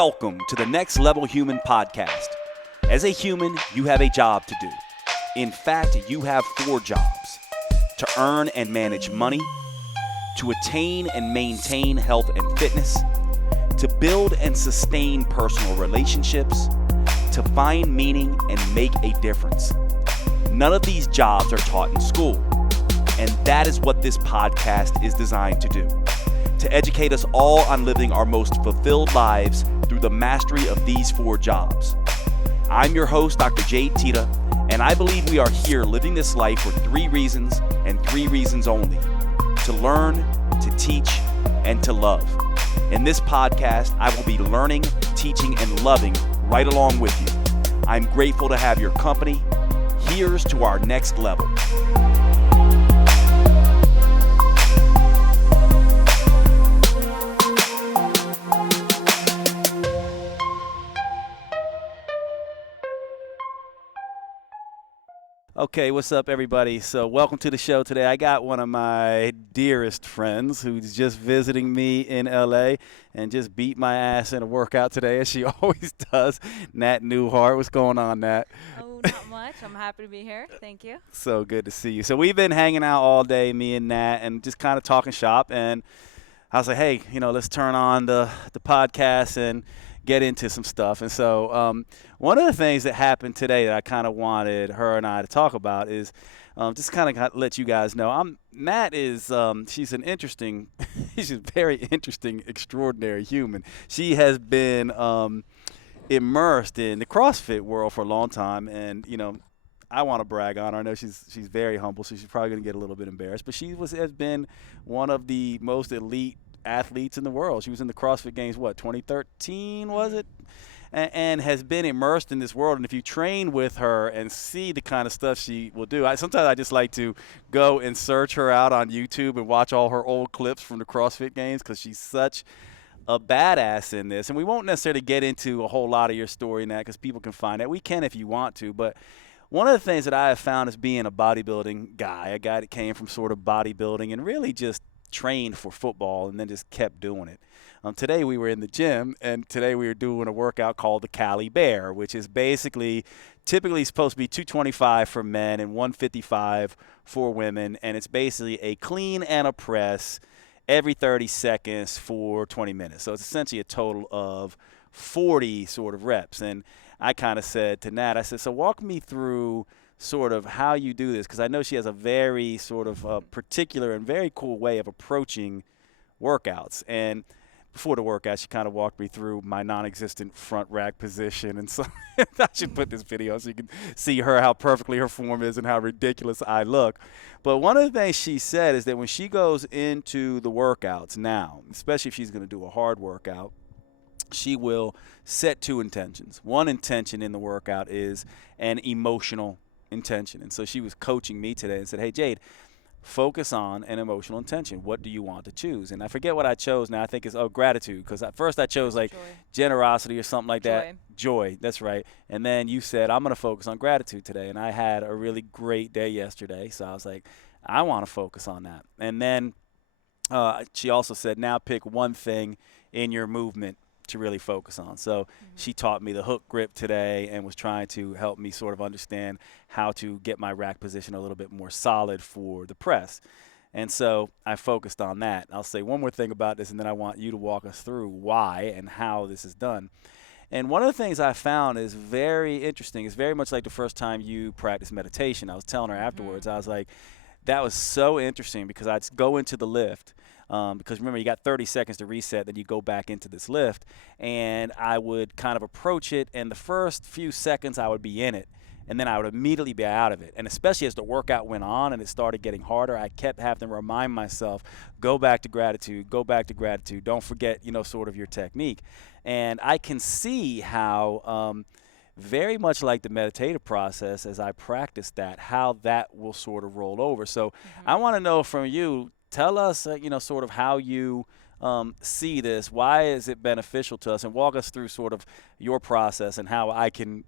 Welcome to the Next Level Human podcast. As a human, you have a job to do. In fact, you have 4 jobs: to earn and manage money, to attain and maintain health and fitness, to build and sustain personal relationships, to find meaning and make a difference. None of these jobs are taught in school, and that is what this podcast is designed to do: to educate us all on living our most fulfilled lives through the mastery of these 4 jobs. I'm your host, Dr. Jade, and I believe we are here living this life for 3 reasons and 3 reasons only: to learn, to teach, and to love. In this podcast, I will be learning, teaching, and loving right along with you. I'm grateful to have your company. Here's to our next level. Okay, what's up, everybody? So welcome to the show today. I got one of my dearest friends who's just visiting me in LA and just beat my ass in a workout today, as she always does. Nat Newhart, what's going on, Nat? Oh, not much. I'm happy to be here. Thank you. So good to see you. So we've been hanging out all day, me and Nat, and just kind of talking shop. And I was like, hey, let's turn on the podcast and get into some stuff. And so one of the things that happened today that I kind of wanted her and I to talk about is just kind of let you guys know. Nat is she's an interesting, she's a very interesting, extraordinary human. She has been immersed in the CrossFit world for a long time, and I want to brag on her. I know she's very humble, so she's probably going to get a little bit embarrassed. But she has been one of the most elite athletes in the world. She was in the CrossFit Games, 2013 was it? And has been immersed in this world. And if you train with her and see the kind of stuff she will do, sometimes I just like to go and search her out on YouTube and watch all her old clips from the CrossFit Games, because she's such a badass in this. And we won't necessarily get into a whole lot of your story in that, because people can find that. We can if you want to, but one of the things that I have found is being a bodybuilding guy, a guy that came from sort of bodybuilding and really just trained for football and then just kept doing it. Today we were in the gym, and today we were doing a workout called the Cali Bear, which is typically supposed to be 225 for men and 155 for women, and it's basically a clean and a press every 30 seconds for 20 minutes. So it's essentially a total of 40 sort of reps. And I kind of said to Nat, I said, so walk me through sort of how you do this, because I know she has a very sort of particular and very cool way of approaching workouts. And before the workout, she kind of walked me through my non-existent front rack position. And so I should put this video so you can see how perfectly her form is and how ridiculous I look. But one of the things she said is that when she goes into the workouts now, especially if she's going to do a hard workout, she will set 2 intentions. One intention in the workout is an emotional intention. And so she was coaching me today and said, hey, Jade, focus on an emotional intention. What do you want to choose? And I forget what I chose now. I think it's gratitude, because at first I chose like joy, generosity or something like that. Joy, that's right. And then you said, I'm going to focus on gratitude today. And I had a really great day yesterday, so I was like, I want to focus on that. And then she also said, now pick one thing in your movement to really focus on. So she taught me the hook grip today and was trying to help me sort of understand how to get my rack position a little bit more solid for the press. And so I focused on that. I'll say one more thing about this, and then I want you to walk us through why and how this is done. And one of the things I found is very interesting. It's very much like the first time you practice meditation. I was telling her afterwards, I was like, that was so interesting, because I'd go into the lift. Because remember, you got 30 seconds to reset, then you go back into this lift, and I would kind of approach it, and the first few seconds I would be in it, and then I would immediately be out of it. And especially as the workout went on and it started getting harder, I kept having to remind myself, go back to gratitude, don't forget, sort of your technique. And I can see how very much like the meditative process, as I practice that, how that will sort of roll over. So I want to know from you, tell us, sort of how you see this. Why is it beneficial to us? And walk us through sort of your process and how I can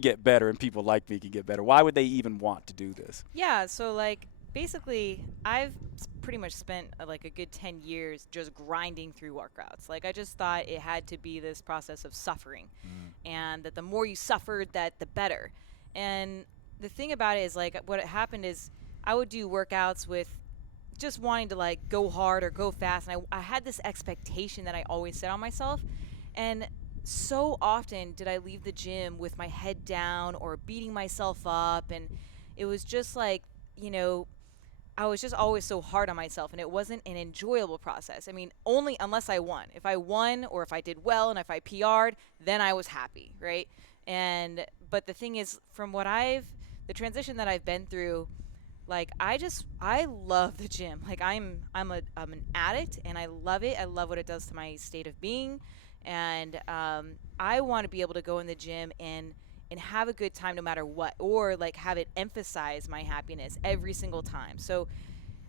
get better and people like me can get better. Why would they even want to do this? Yeah, so like basically, I've pretty much spent like a good 10 years just grinding through workouts. Like, I just thought it had to be this process of suffering, Mm. and that the more you suffered, that the better. And the thing about it is, like, what happened is I would do workouts with just wanting to like go hard or go fast, and I had this expectation that I always set on myself. And so often did I leave the gym with my head down or beating myself up, and it was just like, you know, I was just always so hard on myself, and it wasn't an enjoyable process. I mean, only unless I won. If I won or if I did well and if I PR'd, then I was happy, right? And but the thing is, from the transition that I've been through, like I love the gym. Like I'm an addict, and I love it. I love what it does to my state of being, and I want to be able to go in the gym and have a good time no matter what, or like have it emphasize my happiness every single time. So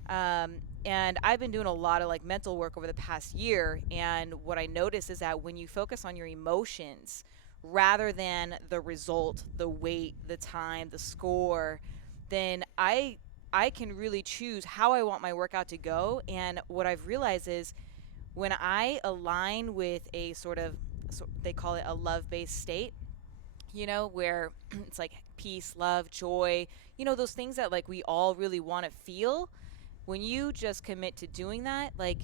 and I've been doing a lot of like mental work over the past year, and what I notice is that when you focus on your emotions rather than the result, the weight, the time, the score, then I can really choose how I want my workout to go. And what I've realized is when I align with a sort of, so they call it a love-based state, where it's like peace, love, joy, those things that like we all really want to feel. When you just commit to doing that, like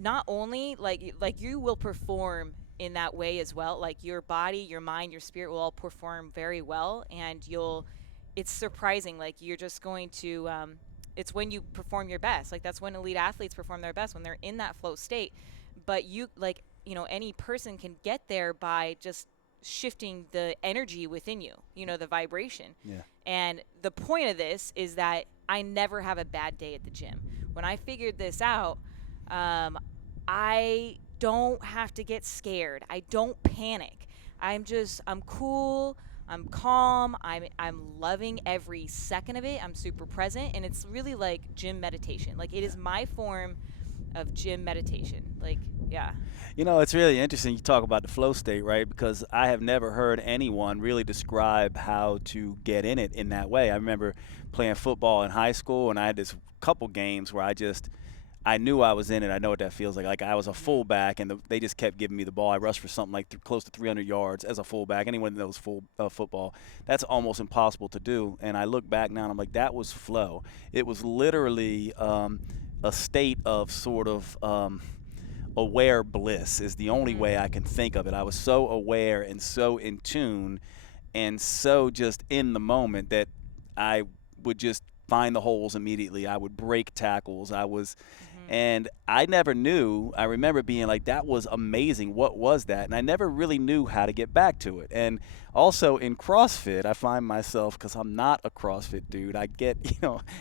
not only like you will perform in that way as well. Like your body, your mind, your spirit will all perform very well, and it's surprising. Like you're just going to it's when you perform your best. Like that's when elite athletes perform their best, when they're in that flow state. But any person can get there by just shifting the energy within you, the vibration. Yeah. And the point of this is that I never have a bad day at the gym. When I figured this out, um, I don't have to get scared. I don't panic. I'm cool. I'm calm. I'm loving every second of it. I'm super present, and it's really like gym meditation. Like it is my form of gym meditation. Like, yeah. It's really interesting you talk about the flow state, right? Because I have never heard anyone really describe how to get in it in that way. I remember playing football in high school, and I had this couple games where I knew I was in it. I know what that feels like. Like I was a fullback, and they just kept giving me the ball. I rushed for something like close to 300 yards as a fullback. Anyone that knows football, that's almost impossible to do. And I look back now, and I'm like, that was flow. It was literally a state of sort of aware bliss is the only Mm-hmm. way I can think of it. I was so aware and so in tune and so just in the moment that I would just find the holes immediately. I would break tackles. Mm-hmm. And I never knew. I remember being like, that was amazing. What was that? And I never really knew how to get back to it. And also in CrossFit, I find myself, because I'm not a CrossFit dude, I get,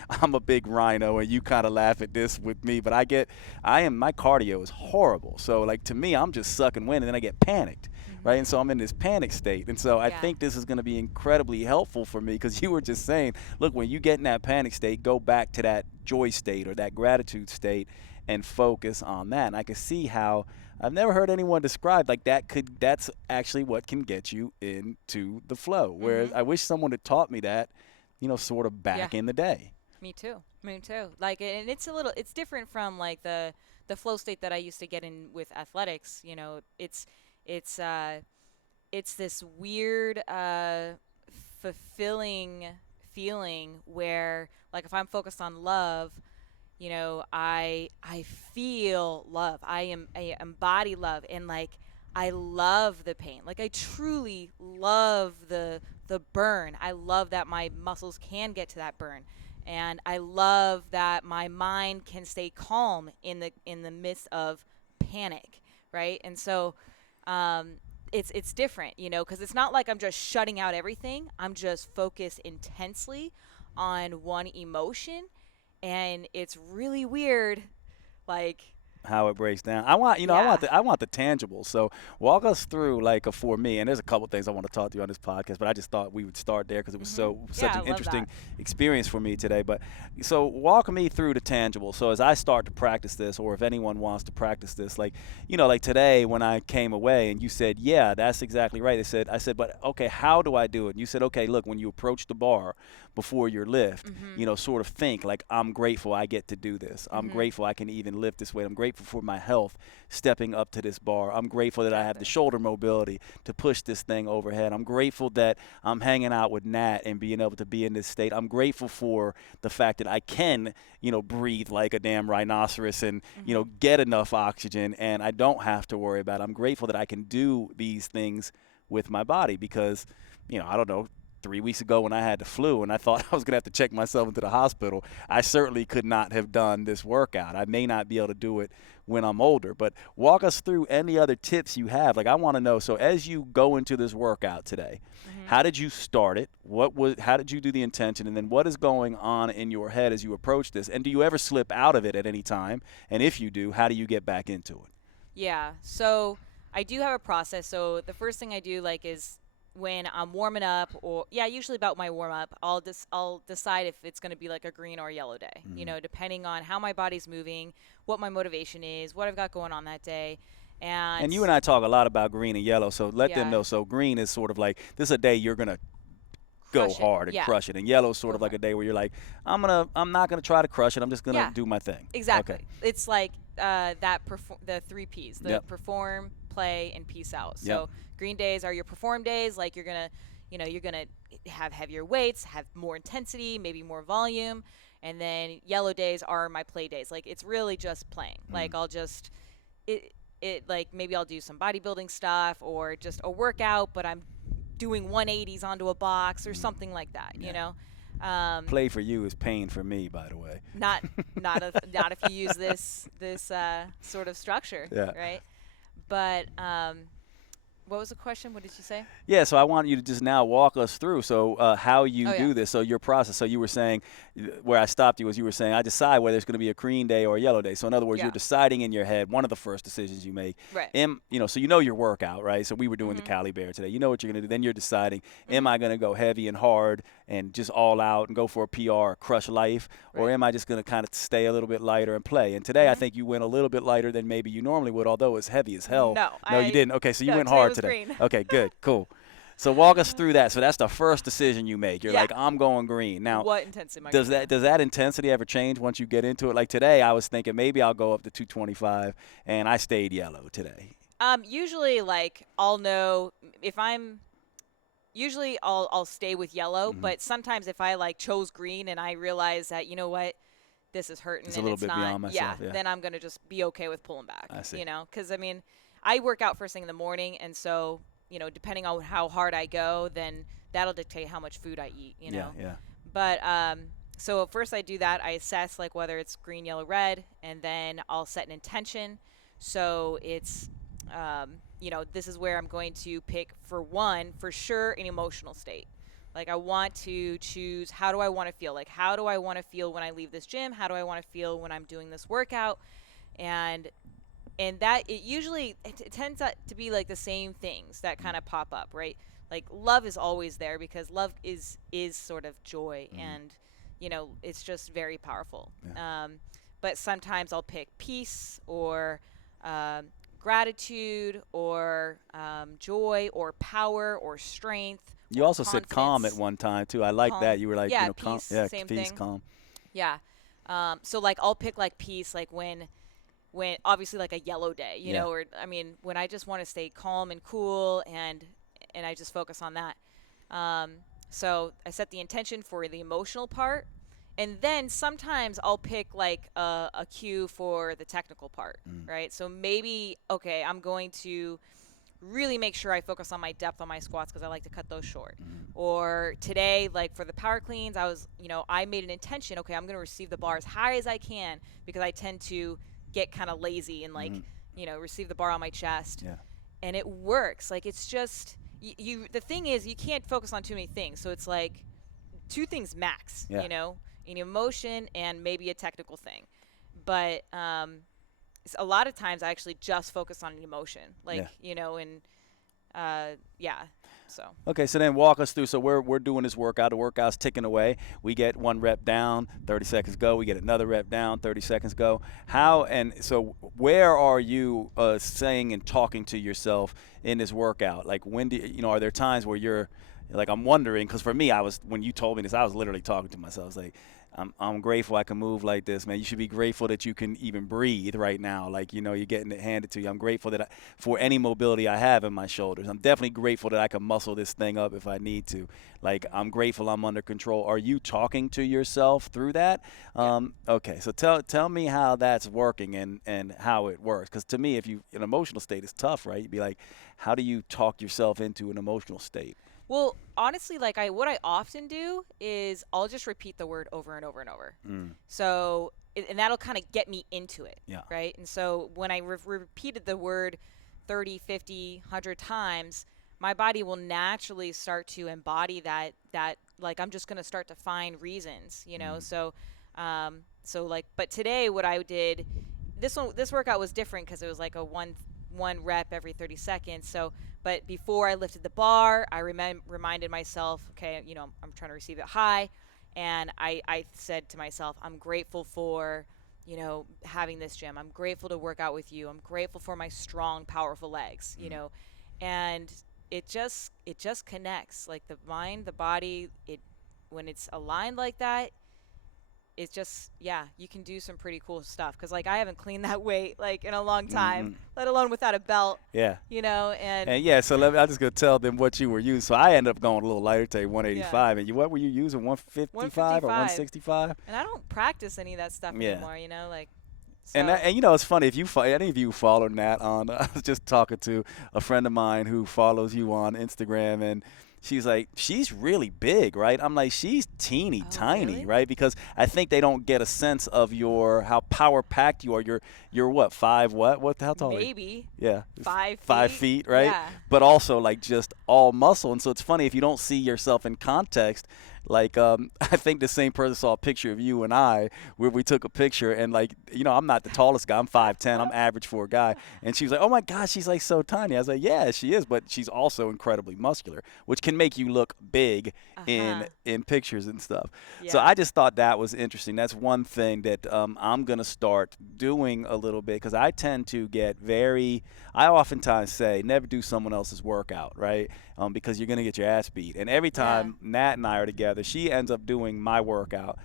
I'm a big rhino, and you kind of laugh at this with me, but my cardio is horrible. So, like, to me, I'm just sucking wind, and then I get panicked. Right, Mm-hmm. and so I'm in this panic state, and so I Yeah. think this is going to be incredibly helpful for me because you were just saying, look, when you get in that panic state, go back to that joy state or that gratitude state, and focus on that. And I can see how I've never heard anyone describe like that's actually what can get you into the flow. Whereas Mm-hmm. I wish someone had taught me that, sort of Yeah. back in the day. Me too. Me too. Like, and it's different from like the flow state that I used to get in with athletics. It's it's this weird, fulfilling feeling where, like, if I'm focused on love, I feel love. I embody love, and like I love the pain. Like I truly love the burn. I love that my muscles can get to that burn. And I love that my mind can stay calm in the midst of panic, right? And so um it's different, because it's not like I'm just shutting out everything. I'm just focused intensely on one emotion, and it's really weird. Like how it breaks down. I want, Yeah. I want the tangible. So walk us through, like, for me, and there's a couple things I want to talk to you on this podcast, but I just thought we would start there because it was such Yeah, I an love interesting that. experience for me today. But so walk me through the tangible. So as I start to practice this, or if anyone wants to practice this, like, like today when I came away and you said, yeah, that's exactly right. I said, but okay, how do I do it? And you said, okay, look, when you approach the bar before your lift, Mhm. sort of think like, I'm grateful I get to do this. I'm Mhm. grateful I can even lift this weight. I'm grateful for my health stepping up to this bar. I'm grateful that I have the Exactly. shoulder mobility to push this thing overhead. I'm grateful that I'm hanging out with Nat and being able to be in this state. I'm grateful for the fact that I can, breathe like a damn rhinoceros and, Mhm. get enough oxygen and I don't have to worry about it. I'm grateful that I can do these things with my body because, I don't know, 3 weeks ago when I had the flu and I thought I was going to have to check myself into the hospital, I certainly could not have done this workout. I may not be able to do it when I'm older, but walk us through any other tips you have. Like, I want to know, so as you go into this workout today, Mhm. how did you start it? How did you do the intention? And then what is going on in your head as you approach this? And do you ever slip out of it at any time? And if you do, how do you get back into it? Yeah. So I do have a process. So the first thing I do like is when I'm warming up, or yeah, usually about my warm up, I'll decide if it's going to be like a green or a yellow day. Mm-hmm. Depending on how my body's moving, what my motivation is, what I've got going on that day, and And you and I talk a lot about green and yellow, so let them yeah, know. So green is sort of like, this is a day you're gonna go crush it. hard and Yeah, crush it, and yellow is sort go of like hard. a day where you're like, I'm not gonna try to crush it. I'm just gonna Yeah, do my thing. Okay. exactly. It's like the three P's: the Yep. perform, play, and peace out. Yep. So green days are your perform days. Like you're gonna have heavier weights, have more intensity, maybe more volume, and then yellow days are my play days. Like it's really just playing. Mm. Like I'll just it like maybe I'll do some bodybuilding stuff or just a workout, but I'm doing 180s onto a box or Mm. something like that. Yeah. Um, Play for you is pain for me, by the way. not not if you use this sort of structure, Yeah. right? But what was the question? What did you say? Yeah, so I want you to just now walk us through how you Oh yeah, do this. So your process. So you were saying, where I stopped you was you were saying, I decide whether it's going to be a green day or a yellow day. So in other words, you're yeah, deciding in your head, one of the first decisions you make. right. So you know your workout, right? So we were doing the Mhm, Cali Bear today. You know what you're going to do. Then you're deciding, am mhm, I going to go heavy and hard and just all out and go for a PR or crush life, or right. am I just going to kind of stay a little bit lighter and play? And today I Mhm. think you went a little bit lighter than maybe you normally would, although it's heavy as hell. No, No, you didn't. Okay, so you no. went Today hard was today. green. Okay, good, cool. So walk us through that. So that's the first decision you make. You're Yeah. like, I'm going green. Now, What intensity am I does gonna that do? does that intensity ever change once you get into it? Like today, I was thinking maybe I'll go up to 225, and I stayed yellow today. Usually like I'll know if I'm usually I'll stay with yellow, Hmm. but sometimes if I like chose green and I realize that what this is hurting It's a and little it's bit not, beyond yeah, myself. Yeah, then I'm gonna just be okay with pulling back, I see. because I mean, I work out first thing in the morning, and so depending on how hard I go, then that'll dictate how much food I eat. Yeah, yeah. But so first I do that. I assess like whether it's green, yellow, red, and then I'll set an intention. So it's this is where I'm going to pick for one for sure an emotional state. Like I want to choose how do I want to feel? Like how do I want to feel when I leave this gym? How do I want to feel when I'm doing this workout? And that it usually it tends to be like the same things that kind of pop up, right? Like love is always there because love is sort of joy, Mm-hmm. and it's just very powerful. Yeah. But sometimes I'll pick peace or um, gratitude or joy or power or strength You or also said calm at confidence. one time too. I like Calm, that. You were like, yeah, calm. peace, Yeah, same peace, thing. calm. Yeah. So like I'll pick like peace like when obviously like a yellow day, Yeah. or I mean when I just want to stay calm and cool, and I just focus on that. Um, so I set the intention for the emotional part, and then sometimes I'll pick like a cue for the technical part, Mm. right? So maybe okay, I'm going to really make sure I focus on my depth on my squats because I like to cut those short. Mm. Or today, like for the power cleans, I made an intention. Okay, I'm going to receive the bar as high as I can because I tend to get kind of lazy and like, Mm. receive the bar on my chest. Yeah. And it works. Like it's just the thing is you can't focus on too many things. So it's like two things max, Yeah. an emotion and maybe a technical thing. But a lot of times I actually just focus on an emotion, like, Yeah. and yeah. So Okay, so then walk us through. So we're doing this workout. The workout's ticking away. We get one rep down, 30 seconds go. We get another rep down, 30 seconds go. How and so where are you saying and talking to yourself in this workout? Like when do you know? Are there times where you're like I'm wondering? Because for me, I was when you told me this, I was literally talking to myself. I was like, I'm grateful I can move like this, man. You should be grateful that you can even breathe right now. Like, you're getting it handed to you. I'm grateful that for any mobility I have in my shoulders. I'm definitely grateful that I can muscle this thing up if I need to. Like, I'm grateful I'm under control. Are you talking to yourself through that? yeah. Okay, so tell me how that's working and how it works. Because to me, if you an emotional state is tough, right? You'd be like, how do you talk yourself into an emotional state? Well, honestly, like what I often do is I'll just repeat the word over and over and over. Mm, So, and that'll kind of get me into it, yeah. right? And so when I repeated the word 30, 50, 100 times, my body will naturally start to embody that like I'm just going to start to find reasons, Mm, so like but today what I did this workout was different cuz it was like a one rep every 30 seconds. So, but before I lifted the bar, I reminded myself, okay, I'm trying to receive it high. And I said to myself, I'm grateful for, having this gym. I'm grateful to work out with you. I'm grateful for my strong, powerful legs, mm. and it just connects like the mind, the body, when it's aligned like that, it's just, yeah, you can do some pretty cool stuff because like I haven't cleaned that weight like in a long time, Mm-mm. let alone without a belt, Yeah. and And yeah, so I'm just gonna tell them what you were using. So I ended up going a little lighter today, yeah, 185. And what were you using? 155 or 155. 165? And I don't practice any of that stuff Yeah. anymore, like And so. it's funny if any of you follow Nat on. I was just talking to a friend of mine who follows you on Instagram, and she's like, she's really big, right? I'm like, she's teeny Oh, tiny, really? right? Because I think they don't get a sense of your how power packed you are. You're what 5 what the hell tall are you? Maybe Yeah, 5 feet. 5 feet, right? Yeah. But also like just all muscle, and so it's funny if you don't see yourself in context. Like I think the same person saw a picture of you and I where we took a picture, and like I'm not the tallest guy. I'm 5'10". I'm average for a guy, and she was like, "Oh my gosh, she's like so tiny." I was like, "Yeah, she is, but she's also incredibly muscular, which can make you look big Uh-huh. in pictures and stuff." So Yeah. I just thought that was interesting. That's one thing that I'm gonna start doing a little bit because I tend to get very. I oftentimes say never do someone else's workout, right? Because you're gonna get your ass beat. And every Yeah. time Nat and I are together, she ends up doing my workout.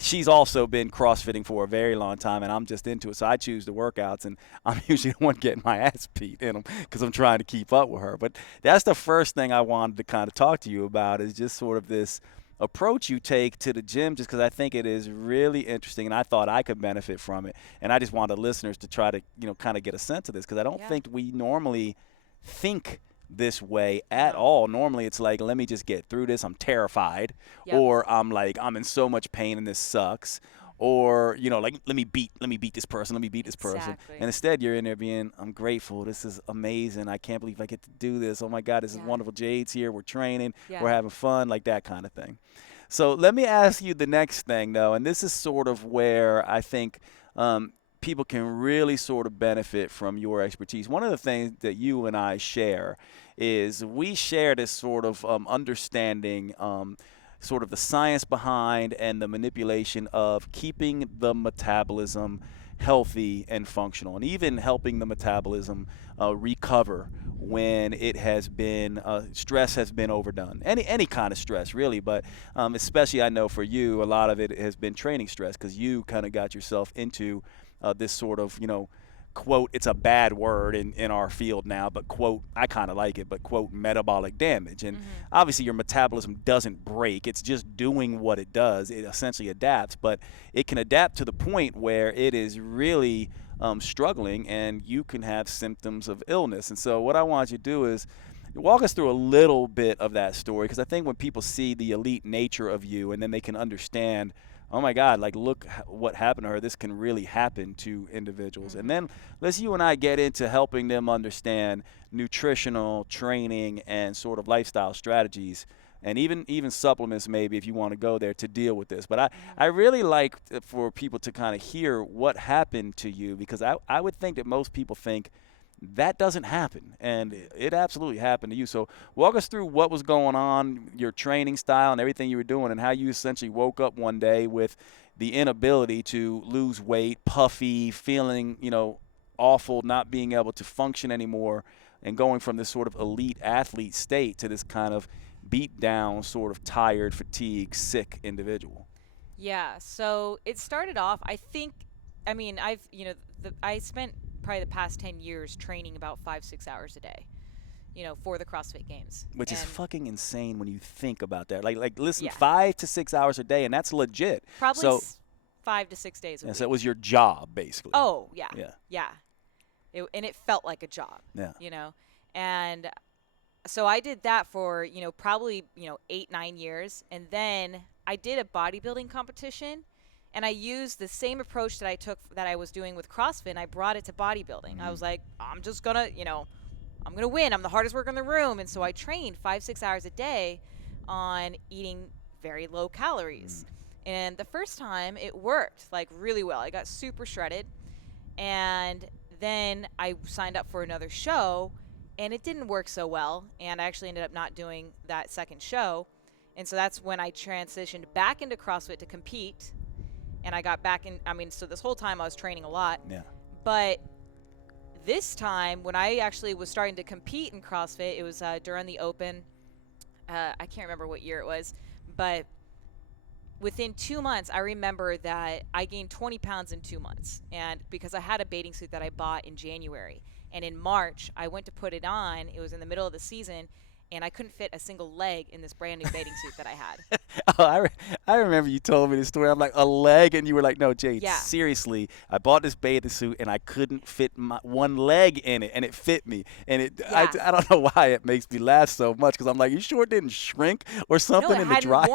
She's also been CrossFitting for a very long time, and I'm just into it. So I choose the workouts, and I'm usually the one getting my ass beat in them because I'm trying to keep up with her. But that's the first thing I wanted to kind of talk to you about is just sort of this approach you take to the gym, just because I think it is really interesting, and I thought I could benefit from it. And I just wanted listeners to try to, kind of get a sense of this because I don't Yeah. think we normally think this way at No. all. Normally it's like, let me just get through this. I'm terrified, Yep. or I'm like, I'm in so much pain and this sucks. Or, like let me beat this person, let me beat this person. And Exactly. instead you're in there being, I'm grateful. This is amazing. I can't believe I get to do this. Oh my God, this is Yeah. wonderful. Jade's here. We're training. Yeah. We're having fun, like that kind of thing. So let me ask you the next thing, though, and this is sort of where I think people can really sort of benefit from your expertise. One of the things that you and I share is we share this sort of understanding. Sort of the science behind and the manipulation of keeping the metabolism healthy and functional, and even helping the metabolism recover when it has been stress has been overdone. Any kind of stress, really, but especially I know for you, a lot of it has been training stress because you kind of got yourself into this sort of quote, it's a bad word in our field now, but quote, I kind of like it, but quote, metabolic damage. And Mhm. obviously your metabolism doesn't break. It's just doing what it does. It essentially adapts, but it can adapt to the point where it is really struggling and you can have symptoms of illness. And so what I want you to do is walk us through a little bit of that story, because I think when people see the elite nature of you and then they can understand, oh my God, like look what happened to her. This can really happen to individuals. And Mhm. then let's you and I get into helping them understand nutritional training and sort of lifestyle strategies and even supplements maybe if you want to go there to deal with this. But I really like for people to kind of hear what happened to you, because I would think that most people think that doesn't happen, and it absolutely happened to you. So walk us through what was going on, your training style and everything you were doing, and how you essentially woke up one day with the inability to lose weight, puffy, feeling, awful, not being able to function anymore, and going from this sort of elite athlete state to this kind of beat down, sort of tired, fatigued, sick individual. Yeah. So it started off, I spent probably the past 10 years training about 5-6 hours a day, for the CrossFit Games. Which is And fucking insane when you think about that. Like listen, yeah, 5 to 6 hours a day, and that's legit. probably So, 5 to 6 days a yeah, week. so it was your job, basically. Oh, yeah. Yeah. Yeah. And it felt like a job, Yeah. And so I did that for, probably, 8-9 years. And then I did a bodybuilding competition, and I used the same approach that I was doing with CrossFit, and I brought it to bodybuilding. I was like, I'm just going to, I'm going to win. I'm the hardest worker in the room. And so I trained 5-6 hours a day on eating very low calories. And the first time it worked like really well. I got super shredded. And then I signed up for another show, and it didn't work so well. And I actually ended up not doing that second show. And so that's when I transitioned back into CrossFit to compete. And I got back in, so this whole time I was training a lot. Yeah. But this time, when I actually was starting to compete in CrossFit, it was during the Open. I can't remember what year it was, but within 2 months, I remember that I gained 20 pounds in 2 months. And because I had a bathing suit that I bought in January. And in March, I went to put it on. It was in the middle of the season, and I couldn't fit a single leg in this brand new bathing suit that I had. I remember you told me this story. I'm like, a leg, and you were like, no, Jade, Yeah. seriously, I bought this bathing suit, and I couldn't fit my one leg in it, and it fit me. And Yeah. I don't know why it makes me laugh so much, because I'm like, you sure it didn't shrink or something No, in the dryer?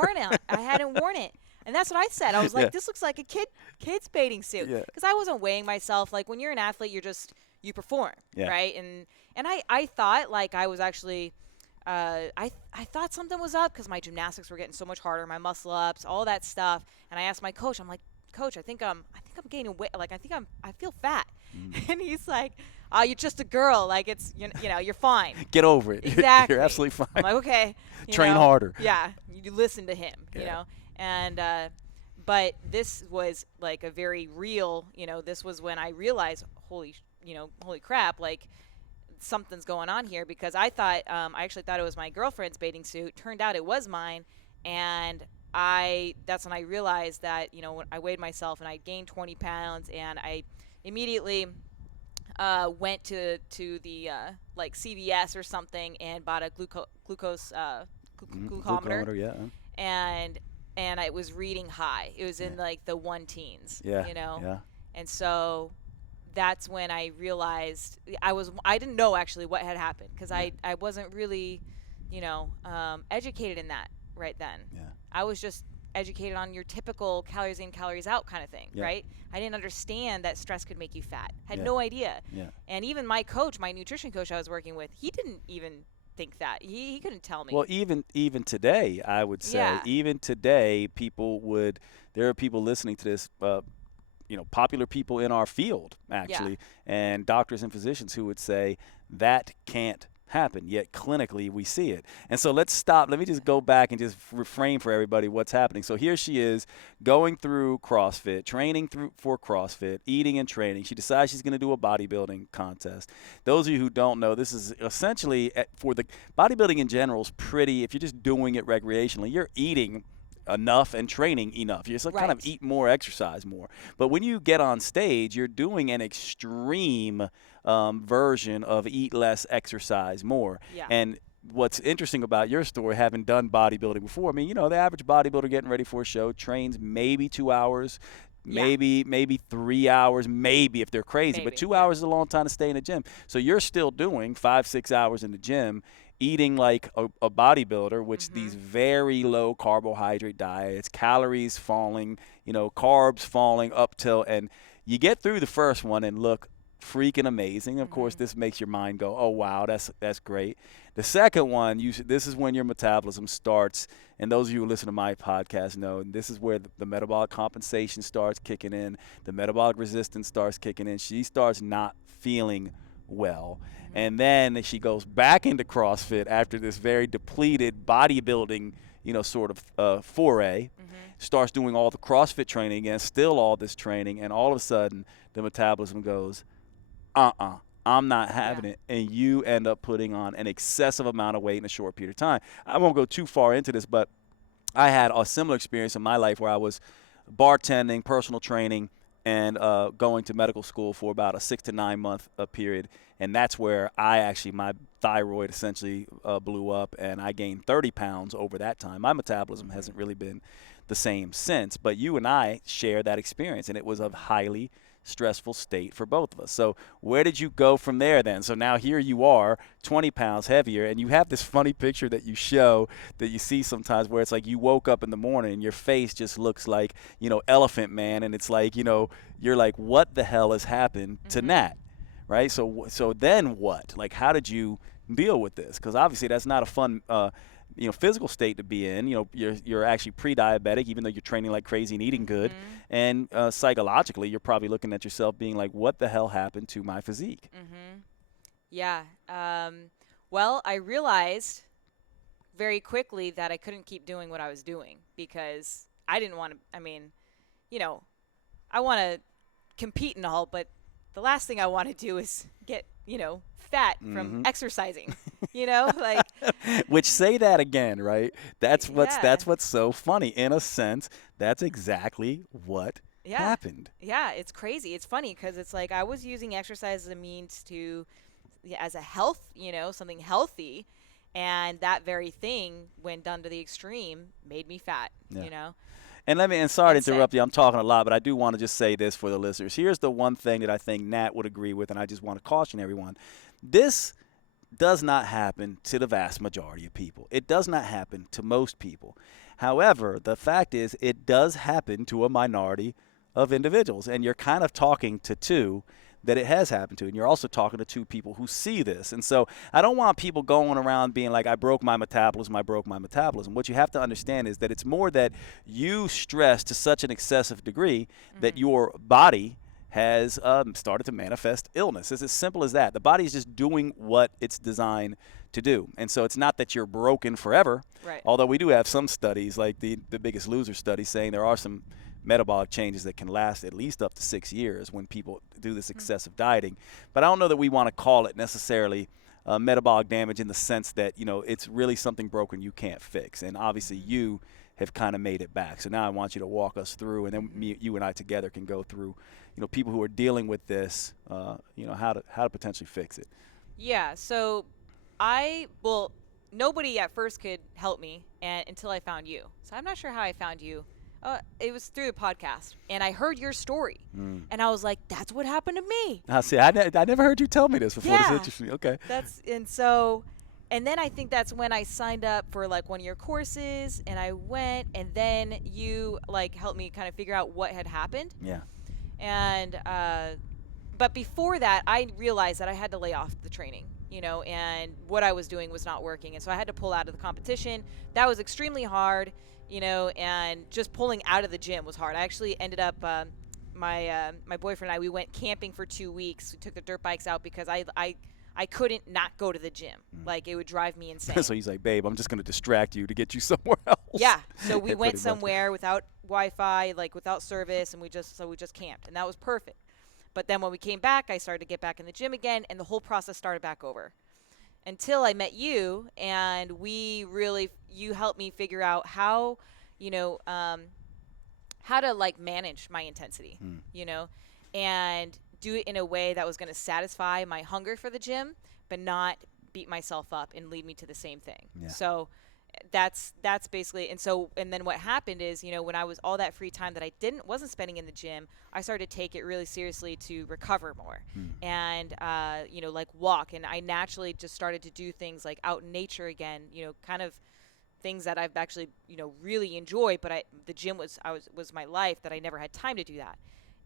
I hadn't worn it. And that's what I said. I was like, Yeah. this looks like a kid's bathing suit. Yeah. Because I wasn't weighing myself. Like, when you're an athlete, you perform, Yeah. right? And I thought, like, I was actually I thought something was up because my gymnastics were getting so much harder, my muscle ups, all that stuff. And I asked my coach, I'm like, Coach, I think I'm gaining weight. Like, I feel fat. And he's like, oh, you're just a girl. Like, it's, you're fine. Get over it. Exactly. You're absolutely fine. I'm like, okay. Train harder. Yeah. You listen to him, Yeah. And, but this was like a very real, this was when I realized, holy crap, like, something's going on here, because I actually thought it was my girlfriend's bathing suit. Turned out it was mine. And that's when I realized that, when I weighed myself and I gained 20 pounds, and I immediately went to the like CVS or something and bought a glucose glucometer. Yeah. And it was reading high. It was in like the 1 teens. Yeah. Yeah. And so that's when I realized I didn't know actually what had happened, because I wasn't really, educated in that right then. Yeah. I was just educated on your typical calories in, calories out kind of thing, Yeah. right? I didn't understand that stress could make you fat. Had Yeah. no idea. Yeah. And even my coach, my nutrition coach I was working with, he didn't even think that. He couldn't tell me. Well, even today, I would say, Yeah. even today, there are people listening to this, popular people in our field, actually, and doctors and physicians who would say that can't happen, yet clinically we see it. And so let's stop. Let me just go back and just reframe for everybody what's happening. So here she is going through CrossFit, training for CrossFit, eating and training. She decides she's going to do a bodybuilding contest. Those of you who don't know, this is essentially, for the bodybuilding in general, is pretty, if you're just doing it recreationally, you're eating enough and training enough. You just kind of eat more, exercise more. But when you get on stage, you're doing an extreme version of eat less, exercise more. Yeah. And what's interesting about your story, having done bodybuilding before, the average bodybuilder getting ready for a show trains maybe 2 hours, maybe 3 hours, maybe if they're crazy. But 2 hours is a long time to stay in the gym. So you're still doing 5-6 hours in the gym, eating like a bodybuilder, which these very low carbohydrate diets, calories falling, carbs falling up till, and you get through the first one and look freaking amazing. Of course, this makes your mind go, "Oh wow, that's great." The second one, this is when your metabolism starts, and those of you who listen to my podcast know this is where the metabolic compensation starts kicking in, the metabolic resistance starts kicking in. She starts not feeling well, and then she goes back into CrossFit after this very depleted bodybuilding, sort of foray. Starts doing all the CrossFit training and still all this training, and all of a sudden the metabolism goes, I'm not having it. And you end up putting on an excessive amount of weight in a short period of time. I won't go too far into this, but I had a similar experience in my life where I was bartending, personal training, and going to medical school for about a 6 to 9 month period. And that's where my thyroid essentially blew up, and I gained 30 pounds over that time. My metabolism hasn't really been the same since, but you and I share that experience, and it was a highly stressful state for both of us. So where did you go from there then? So now here you are, 20 pounds heavier, and you have this funny picture that you show that you see sometimes where it's like you woke up in the morning and your face just looks like, Elephant Man, and it's like, you're like, what the hell has happened to Nat, right? So then what? Like, how did you deal with this? Because obviously that's not a fun physical state to be in. You're actually pre-diabetic, even though you're training like crazy and eating good. And psychologically, you're probably looking at yourself being like, what the hell happened to my physique? Yeah. Well, I realized very quickly that I couldn't keep doing what I was doing because I didn't want to, I want to compete and all, but the last thing I want to do is get, fat from exercising, like. Which, say that again, right? That's what's so funny. In a sense, that's exactly what happened. Yeah, it's crazy. It's funny because it's like I was using exercise as a means to, as a health, something healthy, and that very thing, when done to the extreme, made me fat. And sorry to interrupt you, I'm talking a lot, but I do want to just say this for the listeners. Here's the one thing that I think Nat would agree with, and I just want to caution everyone. This does not happen to the vast majority of people. It does not happen to most people. However, the fact is it does happen to a minority of individuals, and you're kind of talking to two that it has happened to, and you're also talking to two people who see this. And so I don't want people going around being like, I broke my metabolism. What you have to understand is that it's more that you stress to such an excessive degree that your body has started to manifest illness. It's as simple as that. The body is just doing what it's designed to do. And so it's not that you're broken forever, although we do have some studies, like the Biggest Loser study, saying there are some metabolic changes that can last at least up to 6 years when people do this excessive dieting. But I don't know that we want to call it necessarily metabolic damage in the sense that, it's really something broken you can't fix. And obviously you have kind of made it back. So now I want you to walk us through, and then you and I together can go through, people who are dealing with this, how to potentially fix it. Yeah. So nobody at first could help me until I found you. So I'm not sure how I found you. It was through the podcast, and I heard your story, and I was like, "That's what happened to me." See, I never heard you tell me this before. Yeah, this interesting. Okay. And then I think that's when I signed up for like one of your courses, and I went, and then you like helped me kind of figure out what had happened. Yeah. And but before that, I realized that I had to lay off the training, and what I was doing was not working, and so I had to pull out of the competition. That was extremely hard. And just pulling out of the gym was hard. I actually ended up, my boyfriend and I, we went camping for 2 weeks. We took the dirt bikes out because I couldn't not go to the gym. Like, it would drive me insane. So he's like, babe, I'm just going to distract you to get you somewhere else. Yeah. So we went somewhere without Wi-Fi, like without service, and we just camped, and that was perfect. But then when we came back, I started to get back in the gym again, and the whole process started back over. Until I met you, and you helped me figure out how to like manage my intensity, and do it in a way that was going to satisfy my hunger for the gym, but not beat myself up and lead me to the same thing. Yeah. So that's basically, and then what happened is, when I was all that free time that I wasn't spending in the gym, I started to take it really seriously to recover more and, like walk. And I naturally just started to do things like out in nature again, kind of things that I've actually, really enjoyed, but the gym was my life, that I never had time to do that.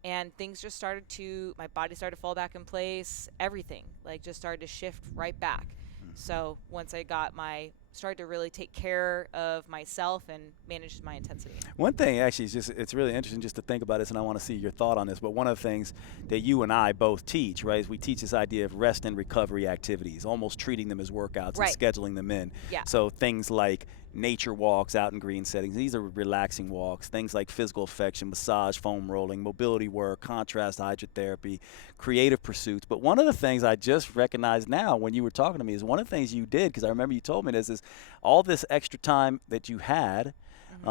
and things just started to, my body started to fall back in place. Everything like just started to shift right back. So once I got started to really take care of myself and manage my intensity. One thing actually is just, it's really interesting just to think about this, and I want to see your thought on this, but one of the things that you and I both teach, right, is we teach this idea of rest and recovery activities, almost treating them as workouts and Right. scheduling them in. Yeah. So things like nature walks out in green settings, these are relaxing walks. Things like physical affection, massage, foam rolling, mobility work, contrast hydrotherapy, creative pursuits. But one of the things I just recognized now when you were talking to me is one of the things you did, because I remember you told me this, is all this extra time that you had.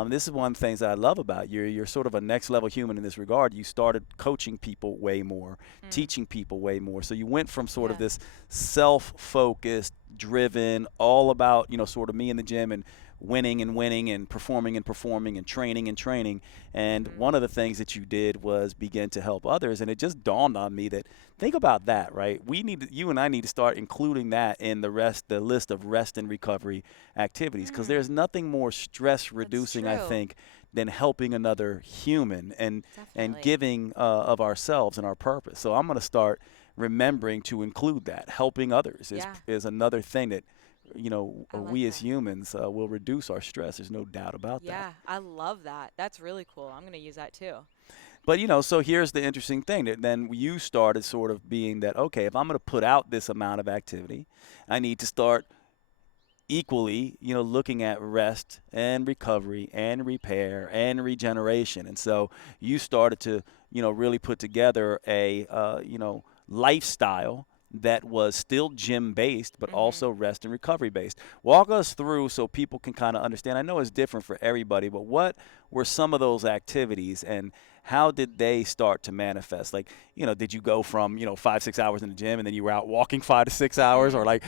This is one of the things that I love about you. You're sort of a next level human in this regard. You started coaching people way more, teaching people way more. So you went from sort of this self-focused, driven, all about, sort of me in the gym and winning and performing and training and training. And one of the things that you did was begin to help others. And it just dawned on me that, think about that, right? You and I need to start including that in the list of rest and recovery activities, because there's nothing more stress reducing, I think, than helping another human and giving of ourselves and our purpose. So I'm going to start remembering to include that. Helping others is another thing that we as humans will reduce our stress. There's no doubt about that. Yeah, I love that. That's really cool. I'm going to use that too. But, so here's the interesting thing. That then you started sort of being that, okay, if I'm going to put out this amount of activity, I need to start equally, looking at rest and recovery and repair and regeneration. And so you started to, really put together a, lifestyle that was still gym based, but also rest and recovery based. Walk us through so people can kind of understand. I know it's different for everybody, but what were some of those activities and how did they start to manifest? Like, did you go from, 5-6 hours in the gym and then you were out walking 5 to 6 hours, or like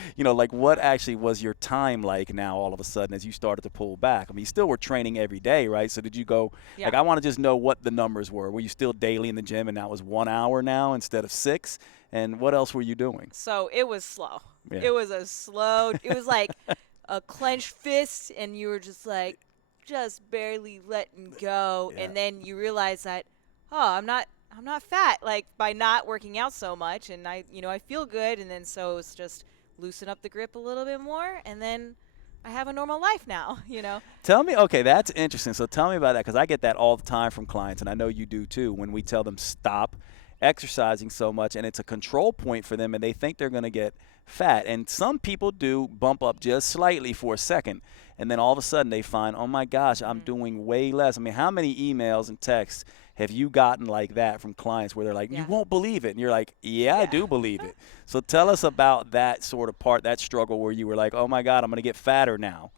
what actually was your time like now all of a sudden as you started to pull back? I mean, you still were training every day, right? So did you go, like, I want to just know what the numbers were. Were you still daily in the gym and that was 1 hour now instead of 6? And what else were you doing? So it was slow. Yeah. It was it was like a clenched fist and you were just like, just barely letting go. Yeah. And then you realize that, I'm not fat, like by not working out so much. And I feel good. And then so it's just loosen up the grip a little bit more. And then I have a normal life now, Tell me, okay, that's interesting. So tell me about that, because I get that all the time from clients, and I know you do too, when we tell them stop exercising so much, and it's a control point for them, and they think they're going to get fat. And some people do bump up just slightly for a second, and then all of a sudden they find, oh my gosh, I'm doing way less. I mean, how many emails and texts have you gotten like that from clients where they're like, you won't believe it? And you're like, yeah, I do believe it. So tell us about that sort of part, that struggle where you were like, oh my God, I'm going to get fatter now.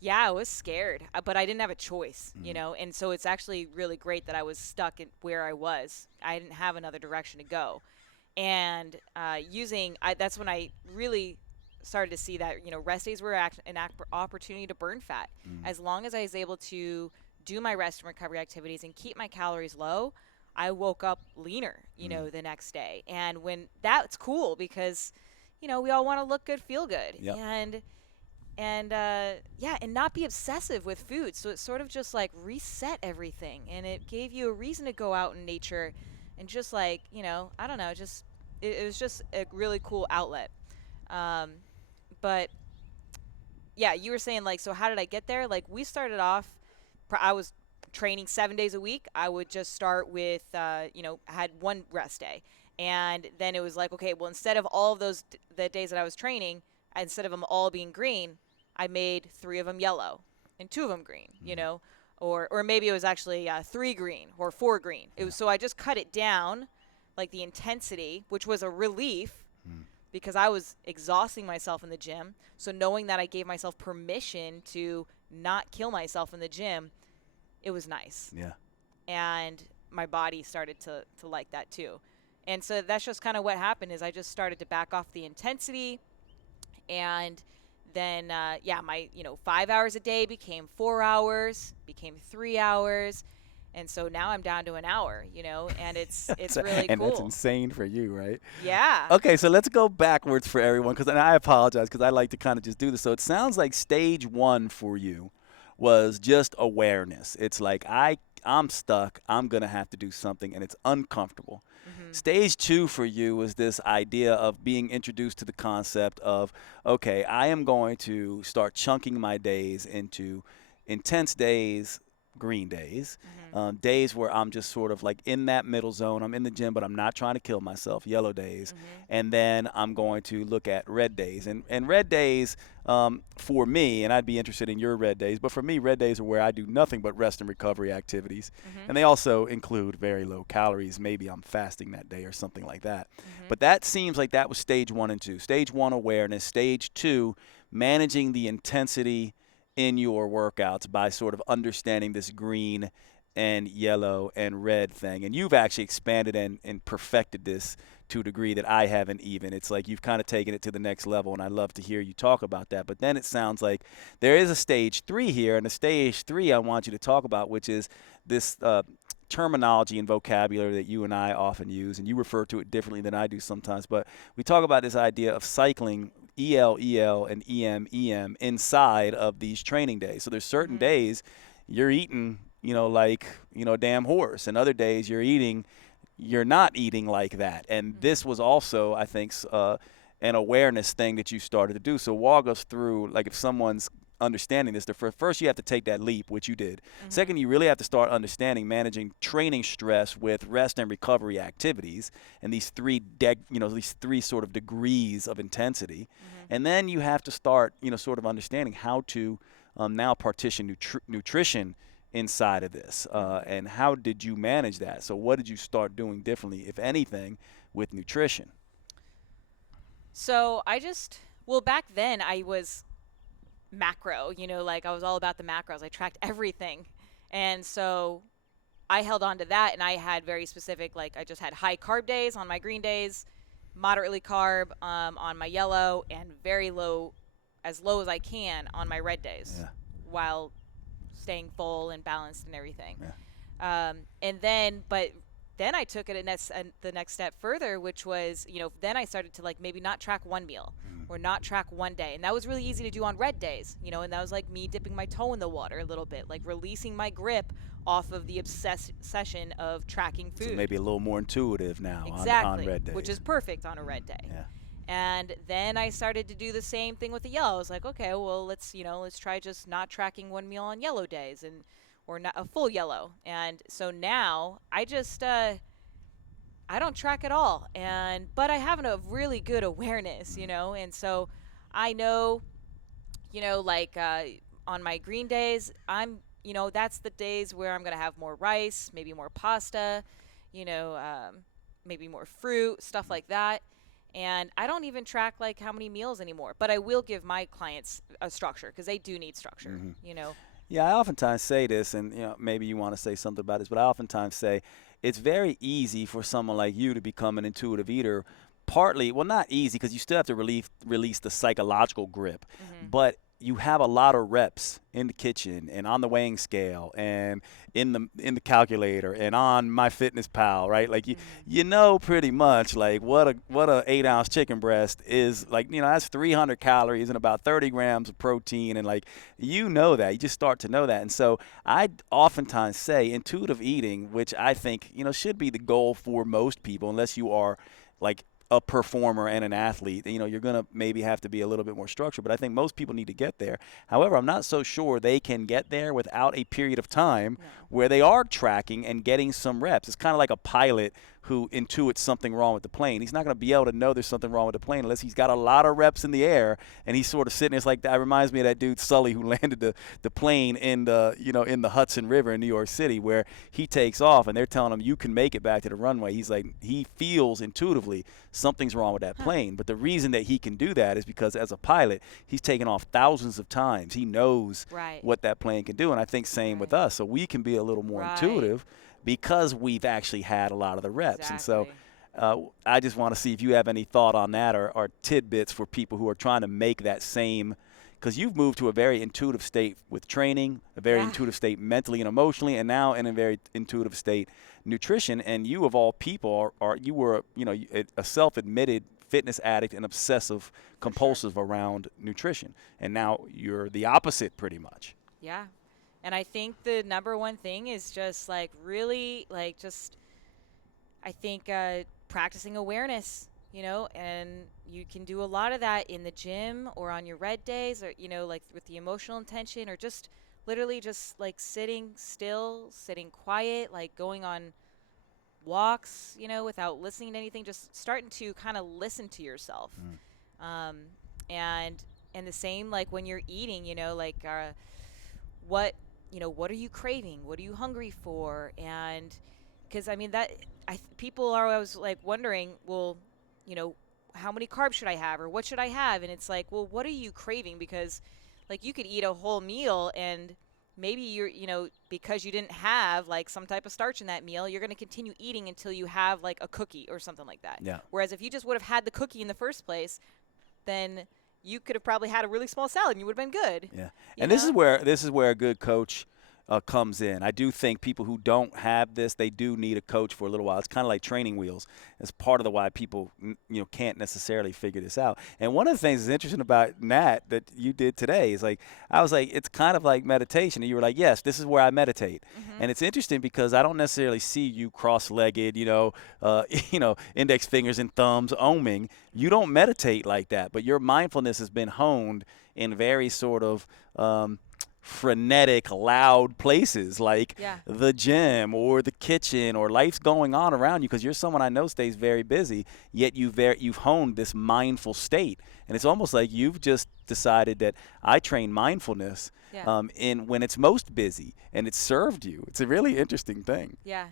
Yeah, I was scared, but I didn't have a choice, and so it's actually really great that I was stuck in where I was. I didn't have another direction to go. And that's when I really started to see that, rest days were an opportunity to burn fat. As long as I was able to do my rest and recovery activities and keep my calories low, I woke up leaner, the next day. And when that's cool because, we all want to look good, feel good. Yep. And not be obsessive with food. So it sort of just like reset everything, and it gave you a reason to go out in nature and just like, I don't know, just it was just a really cool outlet. But yeah, you were saying like, so how did I get there? Like we started off, I was training 7 days a week. I would just start with, had one rest day. And then it was like, okay, well, instead of all of those, the days that I was training, instead of them all being green, I made 3 of them yellow and 2 of them green, or maybe it was actually 3 green or 4 green. It was, so I just cut it down, like the intensity, which was a relief because I was exhausting myself in the gym. So knowing that I gave myself permission to not kill myself in the gym, it was nice. Yeah. And my body started to like that too. And so that's just kind of what happened is I just started to back off the intensity. And then, my, 5 hours a day became 4 hours, became 3 hours. And so now I'm down to an hour, and it's really and cool. that's insane for you, right? Yeah. Okay, so let's go backwards for everyone, and I apologize because I like to kind of just do this. So it sounds like stage 1 for you was just awareness. It's like I I'm stuck. I'm going to have to do something, and it's uncomfortable. Mm-hmm. Stage 2 for you was this idea of being introduced to the concept of, okay, I am going to start chunking my days into intense days, green days, Mm-hmm. days where I'm just sort of like in that middle zone. I'm in the gym, but I'm not trying to kill myself, yellow days. Mm-hmm. And then I'm going to look at red days. And red days, for me, and I'd be interested in your red days, but for me, red days are where I do nothing but rest and recovery activities. Mm-hmm. And they also include very low calories. Maybe I'm fasting that day or something like that. Mm-hmm. But that seems like that was stage 1 and 2. Stage 1, awareness. Stage 2, managing the intensity in your workouts by sort of understanding this green and yellow and red thing. And you've actually expanded and perfected this to a degree that I haven't even. It's like you've kind of taken it to the next level, and I'd love to hear you talk about that. But then it sounds like there is a stage 3 here, and the stage 3 I want you to talk about, which is this terminology and vocabulary that you and I often use, and you refer to it differently than I do sometimes. But we talk about this idea of cycling EL, and EM inside of these training days. So there's certain Mm-hmm. days you're eating, like, a damn horse, and other days you're not eating like that. And Mm-hmm. this was also, I think, an awareness thing that you started to do. So walk us through, like, if someone's understanding this, first you have to take that leap, which you did. Mm-hmm. Second, you really have to start understanding managing training stress with rest and recovery activities, and these these three sort of degrees of intensity. Mm-hmm. And then you have to start, sort of understanding how to now partition nutrition inside of this. And how did you manage that? So what did you start doing differently, if anything, with nutrition? So back then I was macro, like I was all about the macros. I tracked everything. And so I held on to that, and I had very specific, like I just had high carb days on my green days, moderately carb on my yellow, and very low, as low as I can on my red days, Yeah. while staying full and balanced and everything. Yeah. But then I took it the next step further, which was, then I started to like maybe not track one meal or not track one day. And that was really easy to do on red days, and that was like me dipping my toe in the water a little bit, like releasing my grip off of the obsession of tracking food. So maybe a little more intuitive now Exactly, on red days. which is perfect on a red day. Yeah. And then I started to do the same thing with the yellow. I was like, okay, well, let's try just not tracking one meal on yellow days or not a full yellow. And so now I just I don't track at all, but I have a really good awareness, and so I know, like on my green days, that's the days where I'm gonna have more rice, maybe more pasta, maybe more fruit, stuff like that. And I don't even track like how many meals anymore, but I will give my clients a structure because they do need structure, Yeah, I oftentimes say this, and maybe you want to say something about this, but I oftentimes say it's very easy for someone like you to become an intuitive eater. Partly, well, not easy because you still have to release the psychological grip, Mm-hmm. but you have a lot of reps in the kitchen and on the weighing scale and in the calculator and on MyFitnessPal, right? Like you know pretty much like what a 8-ounce chicken breast is like. That's 300 calories and about 30 grams of protein, and like that you just start to know that. And so I oftentimes say intuitive eating, which I think should be the goal for most people, unless you are like a performer and an athlete. You're going to maybe have to be a little bit more structured, but I think most people need to get there. However, I'm not so sure they can get there without a period of time where they are tracking and getting some reps. It's kind of like a pilot who intuits something wrong with the plane. He's not going to be able to know there's something wrong with the plane unless he's got a lot of reps in the air and he's sort of sitting there. It's like that reminds me of that dude Sully who landed the plane in the Hudson River in New York City, where he takes off and they're telling him you can make it back to the runway. He's like, he feels intuitively something's wrong with that plane. But the reason that he can do that is because as a pilot, he's taken off thousands of times. He knows what that plane can do. And I think same with us. So we can be a little more intuitive because we've actually had a lot of the reps. And so I just want to see if you have any thought on that or tidbits for people who are trying to make that same, because you've moved to a very intuitive state with training, a very intuitive state mentally and emotionally, and now in a very intuitive state nutrition. And you of all people you were a self-admitted fitness addict and obsessive compulsive around nutrition, and now you're the opposite pretty much. Yeah. And I think the number one thing is just like really like just I think practicing awareness, and you can do a lot of that in the gym or on your red days or, like with the emotional intention or just literally just like sitting still, sitting quiet, like going on walks, without listening to anything, just starting to kind of listen to yourself. Mm. Um, and, and the same, like when you're eating, like, what what are you craving, what are you hungry for, and because I mean that people are always like wondering, well, you know how many carbs should I have or what should I have, and it's like, well, what are you craving? Because like you could eat a whole meal and maybe you're because you didn't have like some type of starch in that meal, you're going to continue eating until you have like a cookie or something like that. Yeah. Whereas if you just would have had the cookie in the first place, then you could have probably had a really small salad and you would have been good. Yeah. You And know? this is where a good coach comes in. I do think people who don't have this, they do need a coach for a little while. It's kind of like training wheels. It's part of the why people can't necessarily figure this out. And one of the things that's interesting about Nat that you did today is like I was like, it's kind of like meditation. And you were like, yes, this is where I meditate. Mm-hmm. And it's interesting because I don't necessarily see you cross-legged, index fingers and thumbs oming. You don't meditate like that, but your mindfulness has been honed in very sort of frenetic, loud places like Yeah. the gym or the kitchen or life's going on around you because you're someone I know stays very busy, yet you've honed this mindful state. And it's almost like you've just decided that I train mindfulness Yeah. in when it's most busy, and it's served you. It's a really interesting thing. Yeah.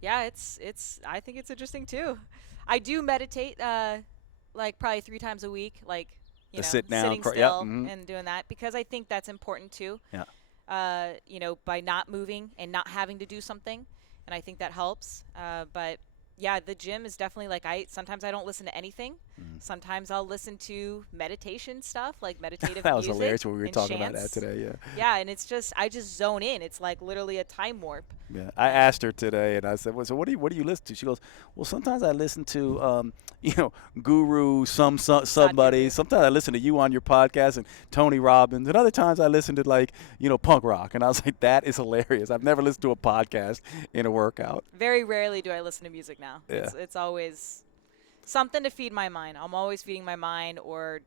Yeah, it's I think it's interesting too. I do meditate like probably 3 times a week, like, The sit down, sitting yep, still mhm. and doing that because I think that's important too. Yeah. By not moving and not having to do something, and I think that helps. But yeah, the gym is definitely like sometimes I don't listen to anything. Mhm. Sometimes I'll listen to meditation stuff, like meditative That was music hilarious when we were and talking about that chants. today. Yeah. Yeah, and I just zone in. It's like literally a time warp. Yeah, I asked her today, and I said, "Well, so what do you listen to?" She goes, "Well, sometimes I listen to, Guru, somebody. Sadhguru. Sometimes I listen to you on your podcast and Tony Robbins, and other times I listen to like, punk rock." And I was like, "That is hilarious. I've never listened to a podcast in a workout." Very rarely do I listen to music now. Yeah. It's always something to feed my mind. I'm always feeding my mind or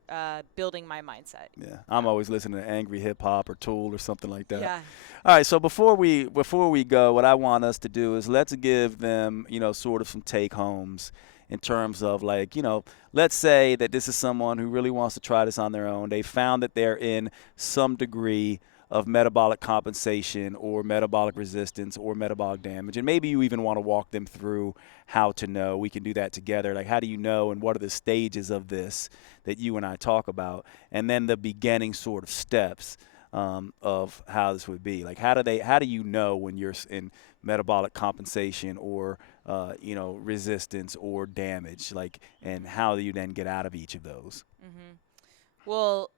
building my mindset. Yeah, I'm always listening to angry hip hop or Tool or something like that. Yeah. All right, so before we go, what I want us to do is let's give them, sort of some take homes in terms of like, let's say that this is someone who really wants to try this on their own. They found that they're in some degree of metabolic compensation or metabolic resistance or metabolic damage. And maybe you even want to walk them through how to know. We can do that together. Like, how do you know and what are the stages of this that you and I talk about? And then the beginning sort of steps of how this would be. Like, how do you know when you're in metabolic compensation or, resistance or damage? Like, and how do you then get out of each of those? Mm-hmm. Well,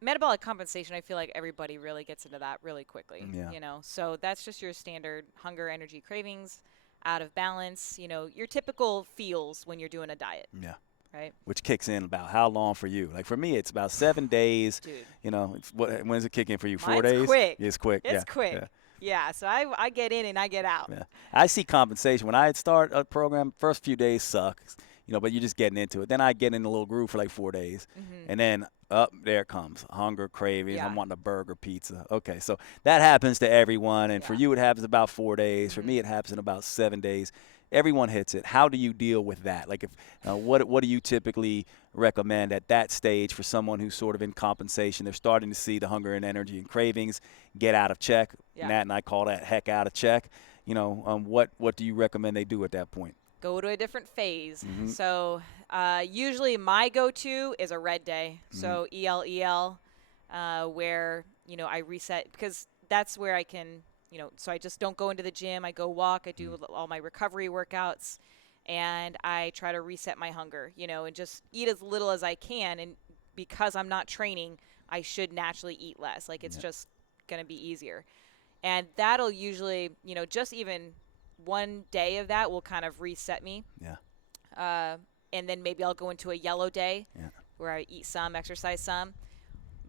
metabolic compensation, I feel like everybody really gets into that really quickly. Yeah. So that's just your standard hunger, energy, cravings, out of balance. Your typical feels when you're doing a diet. Yeah. Right. Which kicks in about how long for you? Like for me, it's about 7 days. Dude. When's it kick in for you? 4 Mine's days? quick. It's quick. It's Yeah. quick. Yeah. Yeah. So I get in and I get out. Yeah. I see compensation. When I start a program, first few days sucks, but you're just getting into it. Then I get in a little groove for like 4 days. Mm-hmm. And then up there it comes. Hunger, cravings. Yeah. I'm wanting a burger, pizza. Okay. So that happens to everyone. And for Yeah. you, it happens about 4 days. Mm-hmm. For me, it happens in about 7 days. Everyone hits it. How do you deal with that? Like, what do you typically recommend at that stage for someone who's sort of in compensation? They're starting to see the hunger and energy and cravings get out of check. Yeah. Nat and I call that heck out of check. What do you recommend they do at that point? Go to a different phase. Mhm. So usually my go-to is a red day. Mhm. So ELEL, where I reset because that's where I can. So I just don't go into the gym. I go walk. I do all my recovery workouts, and I try to reset my hunger. And just eat as little as I can. And because I'm not training, I should naturally eat less. Like it's just gonna be easier, and that'll usually just even one day of that will kind of reset me. Yeah. And then maybe I'll go into a yellow day Yeah. where I eat some, exercise some.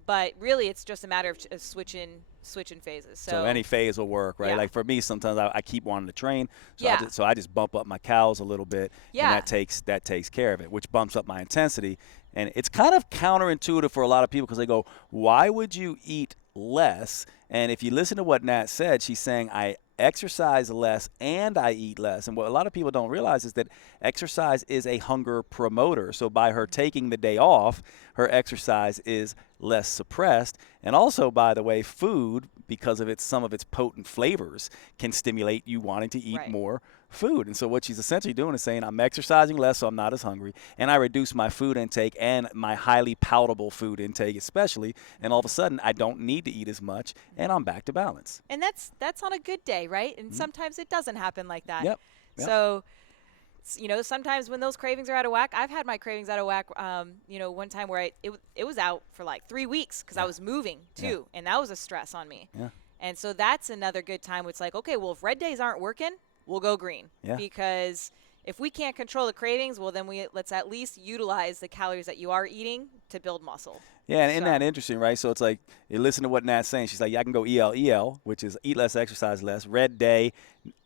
But really, it's just a matter of switching switch in phases. So any phase will work, right? Yeah. Like for me, sometimes I keep wanting to train, so Yeah. I just bump up my calories a little bit, and Yeah. that takes care of it, which bumps up my intensity. And it's kind of counterintuitive for a lot of people because they go, "Why would you eat less?" And if you listen to what Nat said, she's saying, "I exercise less and I eat less." And what a lot of people don't realize is that exercise is a hunger promoter. So by her taking the day off, her exercise is less suppressed. And also, by the way, food, because of some of its potent flavors, can stimulate you wanting to eat Right. more food. And so what she's essentially doing is saying, I'm exercising less so I'm not as hungry, and I reduce my food intake and my highly palatable food intake especially, and all of a sudden I don't need to eat as much and I'm back to balance. And that's on a good day, right? And sometimes it doesn't happen like that. Yep. So, sometimes when those cravings are out of whack, I've had my cravings out of whack. One time where it was out for like 3 weeks because I was moving too, and that was a stress on me. Yeah. And so that's another good time where it's like, okay, well, if red days aren't working, we'll go green. Yeah. Because if we can't control the cravings, well, then let's at least utilize the calories that you are eating to build muscle. Yeah, and isn't that interesting, right? So it's like, you listen to what Nat's saying. She's like, yeah, I can go EL, which is eat less, exercise less, red day,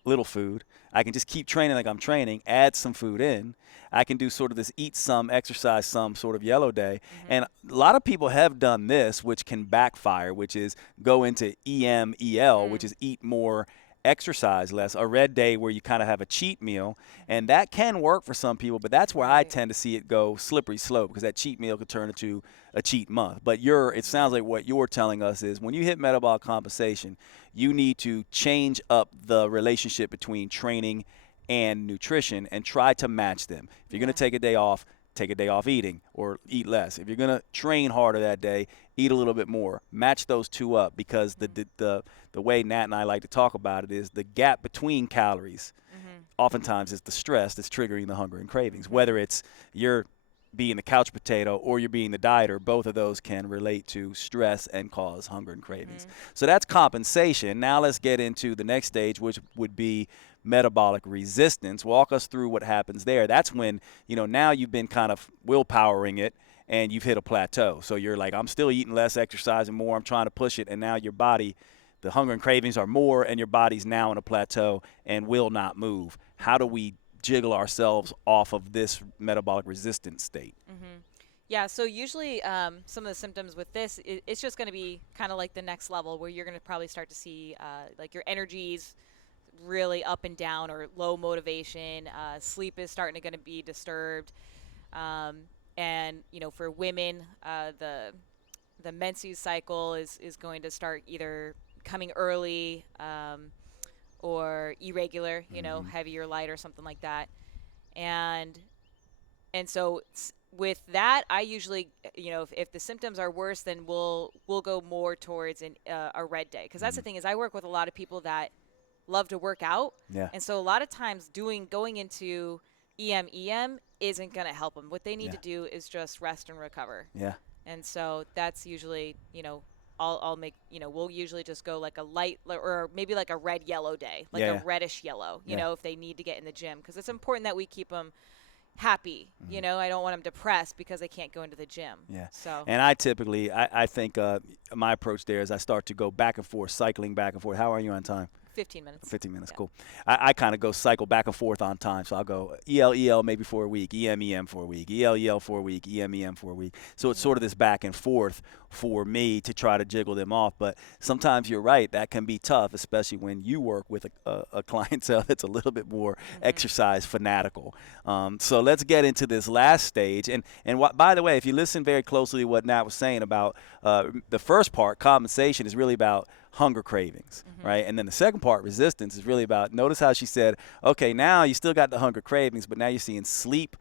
little food. I can just keep training like I'm training, add some food in. I can do sort of this eat some, exercise some sort of yellow day. And a lot of people have done this, which can backfire, which is go into EMEL, which is eat more, exercise less, a red day where you kind of have a cheat meal, and that can work for some people, but that's where I tend to see it go slippery slope, because that cheat meal could turn into a cheat month. But it sounds like what you're telling us is when you hit metabolic compensation, you need to change up the relationship between training and nutrition and try to match them. If you're going to take a day off eating or eat less. If you're going to train harder that day, eat a little bit more. Match those two up, because the way Nat and I like to talk about it is the gap between calories oftentimes is the stress that's triggering the hunger and cravings. Whether it's you're being the couch potato or you're being the dieter, both of those can relate to stress and cause hunger and cravings. So that's compensation. Now let's get into the next stage, which would be metabolic resistance. Walk us through what happens there. That's when, now you've been kind of willpowering it and you've hit a plateau. So you're like, I'm still eating less, exercising more, I'm trying to push it, and now your body, the hunger and cravings are more, and your body's now in a plateau and will not move. How do we jiggle ourselves off of this metabolic resistance state? Yeah, so usually some of the symptoms with this, it's just going to be kind of like the next level, where you're going to probably start to see like your energies really up and down, or low motivation. Sleep is starting to going to be disturbed. And for women, the menses cycle is going to start either coming early or irregular, heavy or light or something like that. And so with that, I usually, if the symptoms are worse, then we'll go more towards a red day. Because that's the thing, is I work with a lot of people that love to work out. Yeah. And so a lot of times going into EM isn't going to help them. What they need to do is just rest and recover. Yeah. And so that's usually, I'll make, we'll usually just go like a light, or maybe like a red yellow day, like a reddish yellow, if they need to get in the gym, because it's important that we keep them happy. I don't want them depressed because they can't go into the gym. Yeah. So. And I typically, I think my approach there is I start to go back and forth, cycling back and forth. How are you on time? 15 minutes. 15 minutes, cool. I kind of go cycle back and forth on time. So I'll go EL maybe for a week, EM for a week, EL for a week, EM for a week. So it's sort of this back and forth for me to try to jiggle them off. But sometimes you're right, that can be tough, especially when you work with a clientele that's a little bit more exercise fanatical. So let's get into this last stage. And by the way, if you listen very closely to what Nat was saying about the first part, compensation, is really about hunger cravings, right? And then the second part, resistance, is really about, notice how she said, okay, now you still got the hunger cravings, but now you're seeing sleep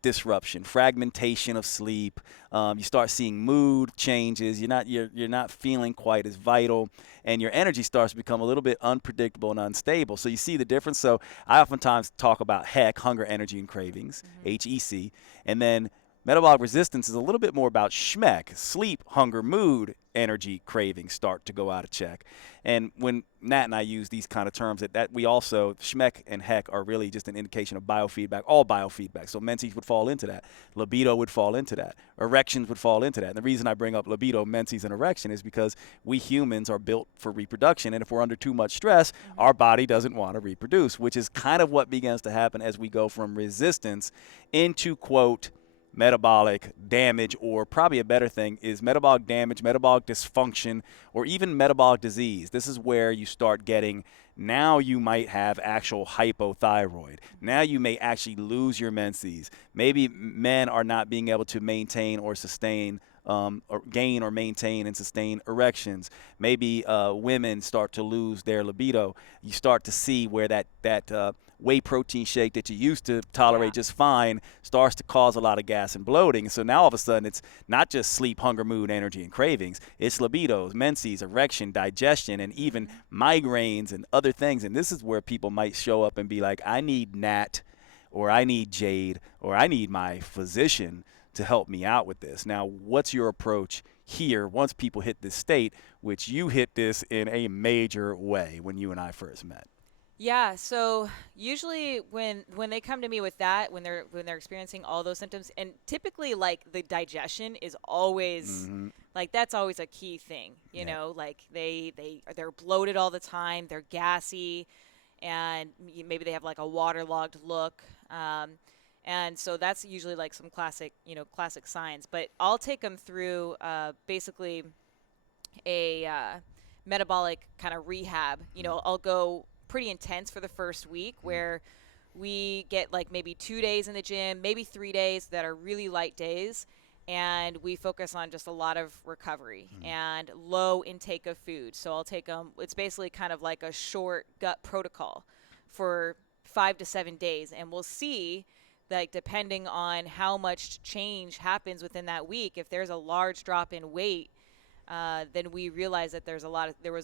disruption, fragmentation of sleep. You start seeing mood changes. You're not feeling quite as vital, and your energy starts to become a little bit unpredictable and unstable. So you see the difference. So I oftentimes talk about HEC, hunger, energy, and cravings, HEC, and then Metabolic resistance is a little bit more about schmeck, sleep, hunger, mood, energy, cravings start to go out of check. And when Nat and I use these kind of terms, that we also, schmeck and heck are really just an indication of biofeedback, all biofeedback. So menses would fall into that. Libido would fall into that. Erections would fall into that. And the reason I bring up libido, menses, and erection is because we humans are built for reproduction. And if we're under too much stress, our body doesn't want to reproduce, which is kind of what begins to happen as we go from resistance into, quote, metabolic damage, or probably a better thing is metabolic damage, metabolic dysfunction, or even metabolic disease. This is where you start getting, now you might have actual hypothyroid. Now you may actually lose your menses. Maybe men are not being able to maintain or sustain or gain or maintain and sustain erections. Maybe women start to lose their libido. You start to see where that whey protein shake that you used to tolerate just fine starts to cause a lot of gas and bloating. So now all of a sudden it's not just sleep, hunger, mood, energy, and cravings. It's libidos, menses, erection, digestion, and even migraines and other things. And this is where people might show up and be like, I need Nat, or I need Jade, or I need my physician to help me out with this. Now, what's your approach here once people hit this state, which you hit this in a major way when you and I first met? Yeah, so usually when they come to me with that, when they're experiencing all those symptoms, and typically like the digestion is always like that's always a key thing, you know, like they're bloated all the time, they're gassy, and maybe they have like a waterlogged look. And so that's usually like some classic signs. But I'll take them through basically a metabolic kind of rehab. You know, I'll go pretty intense for the first week where we get like maybe 2 days in the gym, maybe 3 days that are really light days. And we focus on just a lot of recovery and low intake of food. So I'll take them, it's basically kind of like a short gut protocol for 5 to 7 days. And we'll see, like, depending on how much change happens within that week, if there's a large drop in weight, then we realize that there was a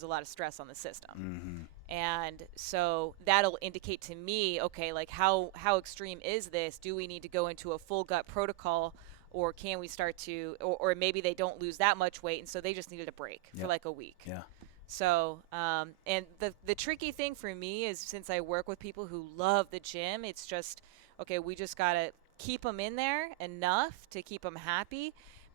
lot of stress on the system. And so that'll indicate to me, okay, like how extreme is this? Do we need to go into a full gut protocol, or can we start to, or maybe they don't lose that much weight and so they just needed a break for like a week. So, and the tricky thing for me is, since I work with people who love the gym, it's just, okay, we just got to keep them in there enough to keep them happy,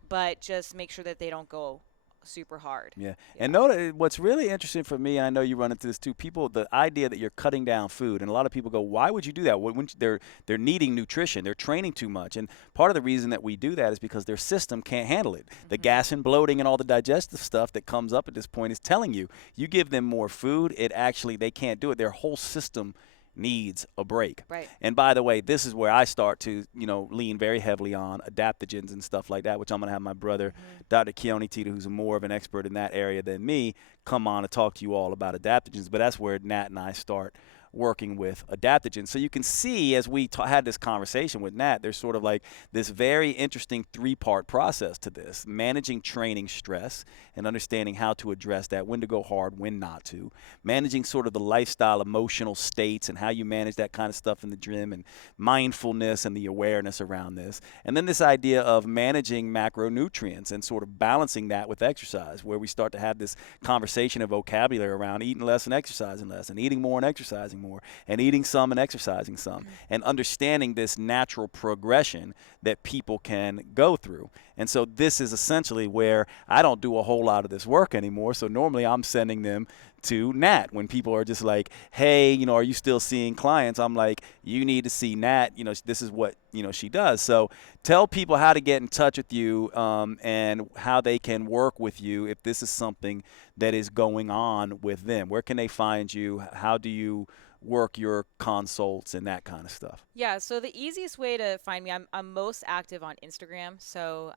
but just make sure that they don't go super hard. And note what's really interesting for me, and I know you run into this too, people, the idea that you're cutting down food, and a lot of people go, why would you do that? When they're needing nutrition, they're training too much. And part of the reason that we do that is because their system can't handle it. The gas and bloating and all the digestive stuff that comes up at this point is telling you, you give them more food, they can't do it. Their whole system needs a break. And by the way, this is where I start to, lean very heavily on adaptogens and stuff like that, which I'm going to have my brother, Dr. Keone Tita, who's more of an expert in that area than me, come on and talk to you all about adaptogens. But that's where Nat and I start working with adaptogens. So you can see, as we had this conversation with Nat, there's sort of like this very interesting three-part process to this: managing training stress and understanding how to address that, when to go hard, when not to; managing sort of the lifestyle emotional states and how you manage that kind of stuff in the gym, and mindfulness and the awareness around this; and then this idea of managing macronutrients and sort of balancing that with exercise, where we start to have this conversation of vocabulary around eating less and exercising less, and eating more and exercising more, and eating some and exercising some, and understanding this natural progression that people can go through. And so this is essentially where I don't do a whole lot of this work anymore. So normally I'm sending them to Nat when people are just like, hey, are you still seeing clients? I'm like, you need to see Nat. This is what, she does. So tell people how to get in touch with you, and how they can work with you if this is something that is going on with them. Where can they find you? How do you work your consults and that kind of stuff? Yeah, so the easiest way to find me, I'm most active on Instagram. So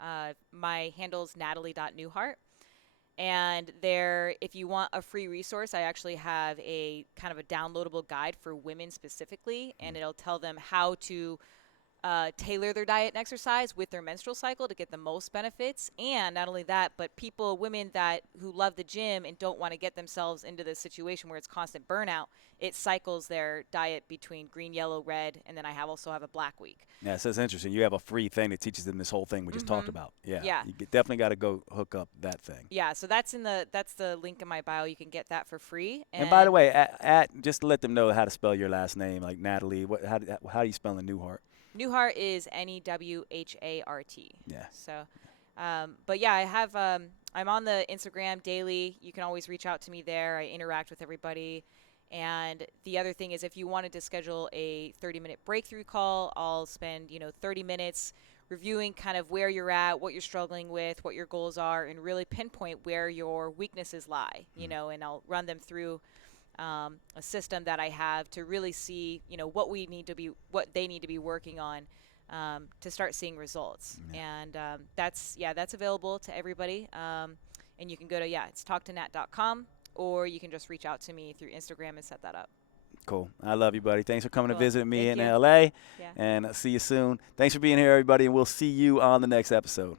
my handle is natalie.newhart. And there, if you want a free resource, I actually have a kind of a downloadable guide for women specifically, and it'll tell them how to tailor their diet and exercise with their menstrual cycle to get the most benefits. And not only that, but women who love the gym and don't want to get themselves into this situation where it's constant burnout, it cycles their diet between green, yellow, red, and then I also have a black week. Yeah, so it's interesting. You have a free thing that teaches them this whole thing we just talked about. Yeah. Yeah. You definitely got to go hook up that thing. Yeah, so that's the link in my bio. You can get that for free. And by the way, just to let them know how to spell your last name, like Natalie. How do you spell the Newhart? Newhart is Newhart. Yeah. So, but yeah, I have. I'm on the Instagram daily. You can always reach out to me there. I interact with everybody. And the other thing is, if you wanted to schedule a 30-minute breakthrough call, I'll spend 30 minutes reviewing kind of where you're at, what you're struggling with, what your goals are, and really pinpoint where your weaknesses lie. And I'll run them through a system that I have to really see, what they need to be working on to start seeing results. And that's available to everybody. And you can go to it's talktonat.com, or you can just reach out to me through Instagram and set that up. Cool. I love you, buddy. Thanks for coming Cool. to visit me Thank in you. LA. Yeah. And I'll see you soon. Thanks for being here, everybody, and we'll see you on the next episode.